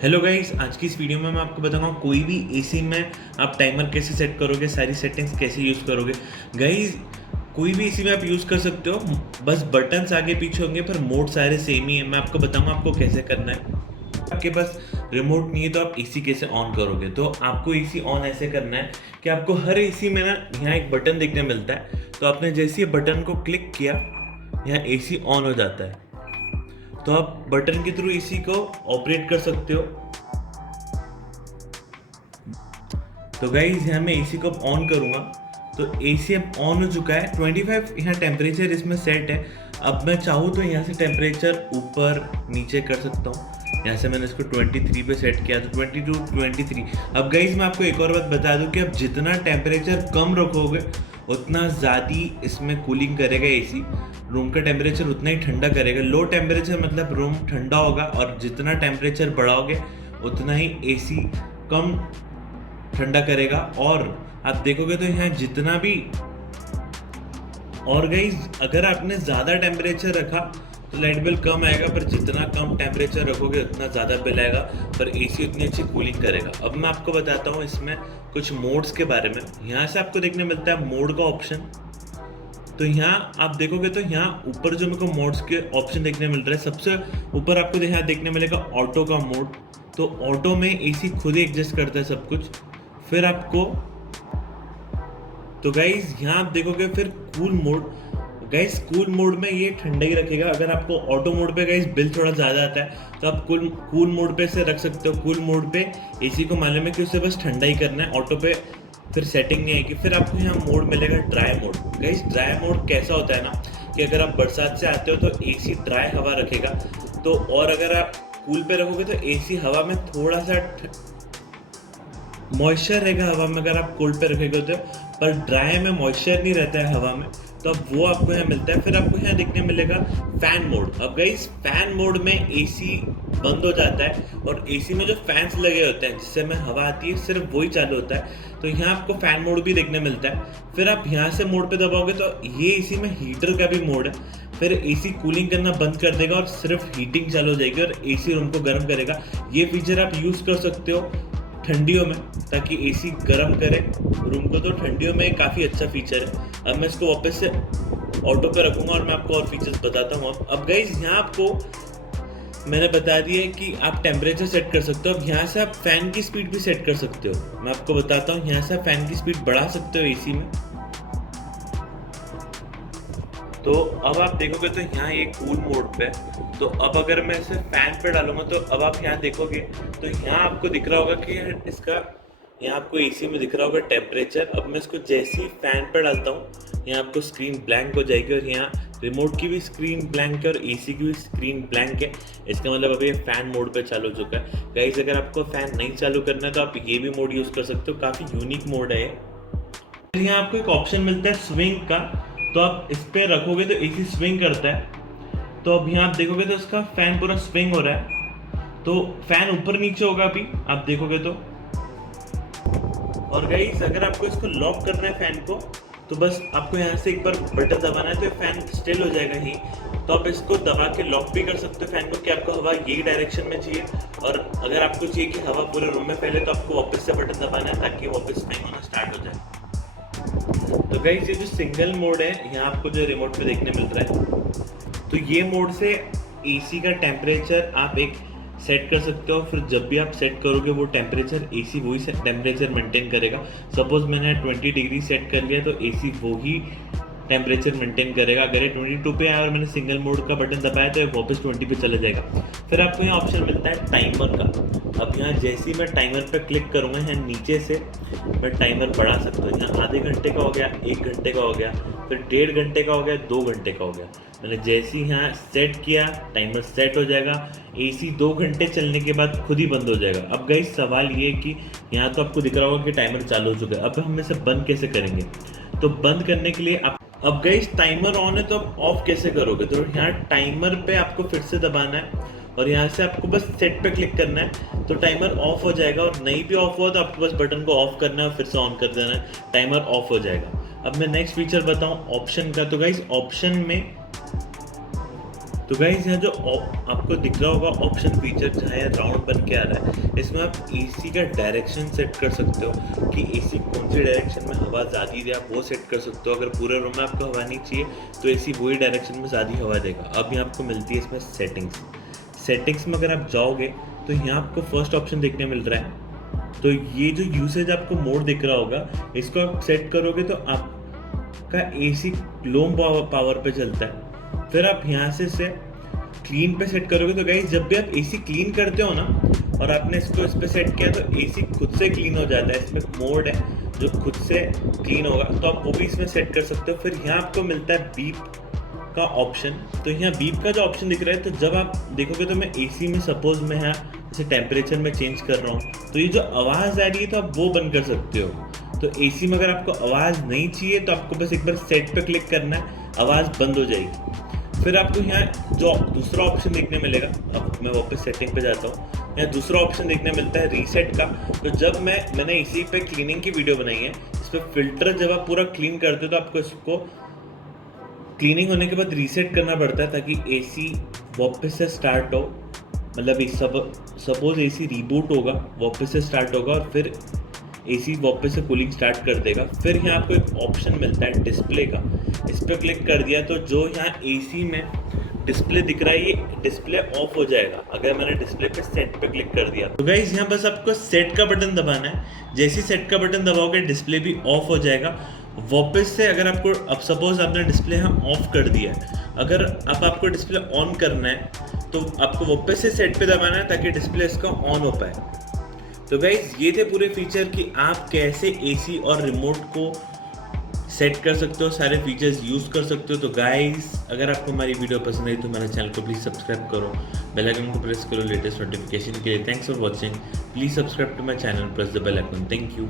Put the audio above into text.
Hello guys, आज की इस वीडियो में मैं आपको बताऊंगा कोई भी एसी में आप टाइमर कैसे सेट करोगे, सारी सेटिंग्स कैसे यूज़ करोगे। गाइस, कोई भी एसी में आप यूज़ कर सकते हो, बस बटन्स आगे पीछे होंगे पर मोड सारे सेम ही है। मैं आपको बताऊंगा आपको कैसे करना है। आपके पास रिमोट नहीं है तो आप एसी कैसे ऑन करोगे। तो आपको एसी ऑन ऐसे करना है कि आपको हर एसी में ना यहाँ एक बटन देखने मिलता है। तो आपने जैसे ये बटन को क्लिक किया, यहाँ एसी ऑन हो जाता है। तो आप बटन के थ्रू एसी को ऑपरेट कर सकते हो। तो गाइज यहाँ मैं एसी को ऑन करूँगा तो एसी अब ऑन हो चुका है। 25 यहाँ टेम्परेचर इसमें सेट है। अब मैं चाहूँ तो यहाँ से टेम्परेचर ऊपर नीचे कर सकता हूँ। यहाँ से मैंने इसको 23 पे सेट किया तो 22, 23। अब गाइज मैं आपको एक और बात बता दूँ कि अब जितना टेम्परेचर कम रखोगे उतना ज़्यादा इसमें कूलिंग करेगा एसी। रूम का टेम्परेचर उतना ही ठंडा करेगा। लो टेम्परेचर मतलब रूम ठंडा होगा, और जितना टेम्परेचर बढ़ाओगे उतना ही एसी कम ठंडा करेगा। और आप देखोगे तो यहाँ जितना भी, और गाइज अगर आपने ज़्यादा टेम्परेचर रखा तो लाइट बिल कम आएगा, पर जितना कम टेम्परेचर रखोगे उतना ज़्यादा बिल आएगा, पर एसी उतनी अच्छी कूलिंग करेगा। अब मैं आपको बताता हूँ इसमें कुछ मोड्स के बारे में। यहाँ से आपको देखने मिलता है मोड का ऑप्शन। तो यहाँ आप देखोगे तो यहाँ ऊपर जो मेरे को मोड्स के ऑप्शन देखने मिल रहा है, सबसे ऊपर आपको यहाँ देखने मिलेगा ऑटो का मोड। तो ऑटो में एसी खुद ही एडजस्ट करता है सब कुछ। फिर आपको, तो गाइज यहाँ आप देखोगे फिर cool mode. Guys cool mode में ये ठंडा ही रखेगा। अगर आपको ऑटो मोड पे गाइज बिल थोड़ा ज़्यादा आता है तो आप कूल मोड पे से रख सकते हो। कूल मोड पे एसी को मालूम है कि उसे बस ठंडा ही करना है, ऑटो पे फिर सेटिंग नहीं आएगी। फिर आपको यहाँ मोड मिलेगा dry mode. Guys dry mode कैसा होता है ना कि अगर आप बरसात से आते हो तो एसी ड्राई हवा रखेगा। तो और अगर आप कूल पे रखोगे तो एसी हवा में थोड़ा सा मॉइस्चर रहेगा हवा में अगर आप कोल्ड पे रखेंगे तो, पर ड्राई में मॉइस्चर नहीं रहता है हवा में। तो अब वो आपको यहाँ मिलता है। फिर आपको यहाँ देखने मिलेगा फैन मोड। अब गाइस फैन मोड में एसी बंद हो जाता है और एसी में जो फैंस लगे होते हैं जिससे में हवा आती है सिर्फ वही चालू होता है। तो यहाँ आपको फैन मोड भी देखने मिलता है। फिर आप यहाँ से मोड पे दबाओगे तो ये एसी में हीटर का भी मोड है। फिर एसी कूलिंग करना बंद कर देगा और सिर्फ हीटिंग चालू हो जाएगी और एसी रूम को गर्म करेगा। ये फीचर आप यूज़ कर सकते हो ठंडियों में, ताकि एसी गर्म करे रूम को। तो ठंडियों में काफ़ी अच्छा फीचर है। अब मैं इसको वापस से ऑटो पे रखूंगा और मैं आपको और फीचर्स बताता हूँ। अब गाइज यहाँ आपको मैंने बता दिया है कि आप टेम्परेचर सेट कर सकते हो। अब यहाँ से आप फैन की स्पीड भी सेट कर सकते हो। मैं आपको बताता हूँ, यहाँ से आप फैन की स्पीड बढ़ा सकते हो एसी में। तो अब आप देखोगे तो यहाँ ये कूल मोड पे, तो अब अगर मैं इसे फैन पे डालूंगा तो अब आप यहाँ देखोगे तो यहाँ आपको दिख रहा होगा कि इसका, यहाँ आपको एसी में दिख रहा होगा टेम्परेचर। अब मैं इसको जैसे ही फैन पे डालता हूँ यहाँ आपको स्क्रीन ब्लैंक हो जाएगी, और यहाँ रिमोट की भी स्क्रीन ब्लैंक है और एसी की भी स्क्रीन ब्लैंक है। इसका मतलब अभी फैन मोड पे चालू हो चुका है। गाइस अगर आपको फैन नहीं चालू करना है तो आप ये भी मोड यूज़ कर सकते हो। काफ़ी यूनिक मोड है ये। यहाँ आपको एक ऑप्शन मिलता है स्विंग का। तो आप इस पे रखोगे तो एसी स्विंग करता है। तो अब यहाँ आप देखोगे तो इसका फैन पूरा स्विंग हो रहा है। तो फैन ऊपर नीचे होगा अभी आप देखोगे तो। और गाइस अगर आपको इसको लॉक करना है फैन को, तो बस आपको यहाँ से एक बार बटन दबाना है तो फैन स्टिल हो जाएगा ही। तो आप इसको दबा के लॉक भी कर सकते हो फैन को कि आपको हवा यही डायरेक्शन में चाहिए। और अगर आपको चाहिए कि हवा पूरे रूम में फैले तो आपको वापस से बटन दबाना है ताकि वापस फैन होना स्टार्ट हो जाए। तो गाइस ये जो सिंगल मोड है यहाँ आपको जो रिमोट पे देखने मिल रहा है, तो ये मोड से एसी का टेम्परेचर आप एक सेट कर सकते हो। फिर जब भी आप सेट करोगे वो टेम्परेचर एसी वही टेम्परेचर मेंटेन करेगा। सपोज मैंने 20 डिग्री सेट कर लिया तो एसी वही टेम्परेचर मेंटेन करेगा। अगर ये 22 पे आया और मैंने सिंगल मोड का बटन दबाया तो ये वापस 20 पे चला जाएगा। फिर आपको यहाँ ऑप्शन मिलता है टाइमर का। अब यहाँ जैसे ही मैं टाइमर पे क्लिक करूँगा यहाँ नीचे से मैं टाइमर बढ़ा सकता हूँ। यहाँ आधे घंटे का हो गया, 1 घंटे का हो गया, फिर 1.5 घंटे का हो गया, 2 घंटे का हो गया। मैंने जैसे ही यहाँ सेट किया टाइमर सेट हो जाएगा। एसी 2 घंटे चलने के बाद खुद ही बंद हो जाएगा। अब गाइस सवाल ये है कि यहाँ तो आपको दिख रहा होगा कि टाइमर चालू हो चुका है। अब हम इसे बंद कैसे करेंगे? तो बंद करने के लिए आप, अब गाइस टाइमर ऑन है तो आप ऑफ कैसे करोगे? तो यहाँ टाइमर पे आपको फिर से दबाना है और यहाँ से आपको बस सेट पे क्लिक करना है तो टाइमर ऑफ हो जाएगा। और नहीं भी ऑफ हुआ तो आपको बस बटन को ऑफ करना है और फिर से ऑन कर देना है, टाइमर ऑफ हो जाएगा। अब मैं नेक्स्ट फीचर बताऊँ ऑप्शन का। तो गाइस ऑप्शन में तो गाइस यहाँ जो आपको दिख रहा होगा ऑप्शन फीचर जहाँ यहाँ राउंड बन के आ रहा है, इसमें आप एसी का डायरेक्शन सेट कर सकते हो कि एसी कौन सी डायरेक्शन में हवा ज़्यादा दे, आप वो सेट कर सकते हो। अगर पूरे रूम में आपको हवा नहीं चाहिए तो एसी वही डायरेक्शन में ज़्यादा हवा देगा। अब यहाँ आपको मिलती है इसमें सेटिंग्स में अगर आप जाओगे तो यहाँ आपको फर्स्ट ऑप्शन देखने मिल रहा है। तो ये जो यूसेज आपको मोड दिख रहा होगा, इसको आप सेट करोगे तो आपका एसी लो पावर पे चलता है। फिर आप यहाँ से क्लीन पे सेट करोगे तो गाइस जब भी आप एसी क्लीन करते हो ना और आपने इसको इस पे सेट किया तो एसी खुद से क्लीन हो जाता है। इसमें मोड है जो खुद से क्लीन होगा, तो आप वो भी इसमें सेट कर सकते हो। फिर यहाँ आपको मिलता है बीप का ऑप्शन। तो यहाँ बीप का जो ऑप्शन दिख रहा है, तो जब आप देखोगे तो मैं एसी में सपोज मैं यहाँ जैसे टेम्परेचर में चेंज कर रहा हूँ तो ये जो आवाज़ आ रही है तो आप वो बंद कर सकते हो। तो एसी में अगर आपको आवाज़ नहीं चाहिए तो आपको बस एक बार सेट पे क्लिक करना है, आवाज़ बंद हो जाएगी। फिर आपको यहाँ जो दूसरा ऑप्शन देखने मिलेगा, अब मैं वापस सेटिंग पे जाता हूँ, यहाँ दूसरा ऑप्शन देखने मिलता है रीसेट का। तो जब मैंने इसी पे क्लीनिंग की वीडियो बनाई है, इस पर फिल्टर जब आप पूरा क्लीन करते हो तो आपको इसको क्लीनिंग होने के बाद रीसेट करना पड़ता है ताकि एसी वापस से स्टार्ट हो। मतलब सपोज एसी रिबूट होगा, वापस से स्टार्ट होगा और फिर एसी वापस से कूलिंग स्टार्ट कर देगा। फिर यहाँ आपको एक ऑप्शन मिलता है डिस्प्ले का, इस पर क्लिक कर दिया तो जो यहाँ एसी में डिस्प्ले दिख रहा है ये डिस्प्ले ऑफ हो जाएगा अगर मैंने डिस्प्ले पे सेट पे क्लिक कर दिया। तो गाइस यहाँ बस आपको सेट का बटन दबाना है, जैसे ही सेट का बटन दबाओगे डिस्प्ले भी ऑफ हो जाएगा वापस से। अगर आपको अब सपोज आपने डिस्प्ले यहाँ ऑफ कर दिया है, अगर अब आपको डिस्प्ले ऑन करना है तो आपको वापस से सेट पे दबाना है ताकि डिस्प्ले इसका ऑन हो पाए। तो गाइज ये थे पूरे फीचर कि आप कैसे एसी और रिमोट को सेट कर सकते हो, सारे फीचर्स यूज़ कर सकते हो। तो गाइज अगर आपको हमारी वीडियो पसंद आई तो मेरे चैनल को प्लीज़ सब्सक्राइब करो, बेल आइकन को प्रेस करो लेटेस्ट नोटिफिकेशन के लिए। Thanks for watching, please subscribe to my channel, press the bell icon. Thank you.